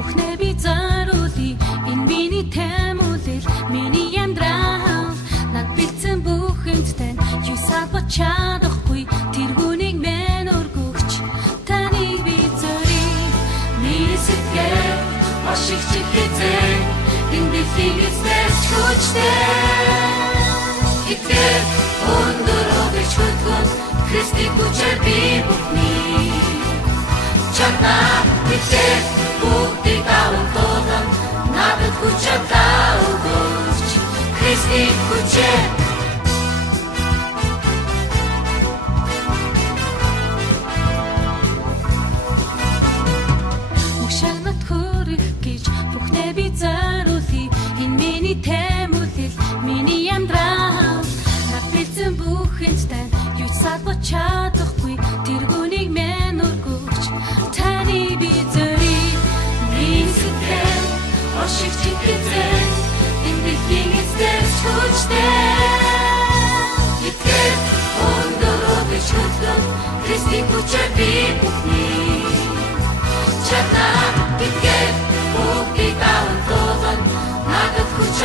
Бүхнээ би заруулъя энэ миний тэмүүлэл миний амьдрал над бэлдсэн бүх юмтай юу салбар чадахгүй тэргүүнийг мэн өргөгч таныг би зорий миний сэтгэл ашиг чиглэлээ энэ дэлхийг эзнээс хүчтэй итгэл өндөөрөж хөтгөн Христийн хүчээр би бүхний чамна итгэл бүгдийг аван тулан надад хүч өгөөч Христийн хүчээр Ушаанат хүрэх гэж бүхнээ би заруулъя энэ миний тэмүүлэл миний амьдрал над бэлдсэн бүх юмтай юу ч салбар чадахгүй тэргүүнийг мэн өргөөч таны би зорий миний сэтгэл ашиг чиглэлээ энэ дэлхийг эзнээс хүчтэй итгэл өндөөрөж хөтгөн Христийн хүчээр би бүхний чамна итгэл бүгдийг аван тулан надад хүч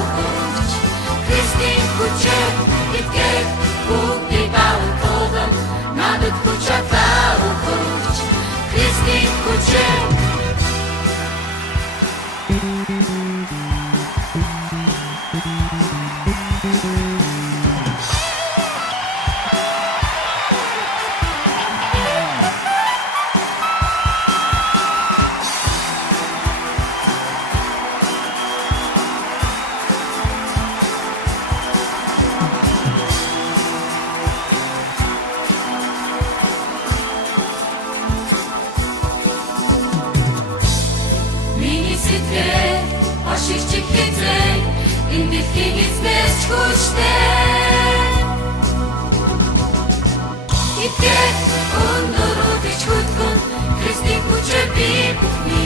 өгөөч Христийн хүчээр итгэл бүгдийг аван тулан надад хүч өгөөч Христийн хүчээр ашиг чиглэлээ энэ дэлхийг эзнээс хүчтэй итгэл өндөөрөж хөтгөн Христийн хүчээр би бүхний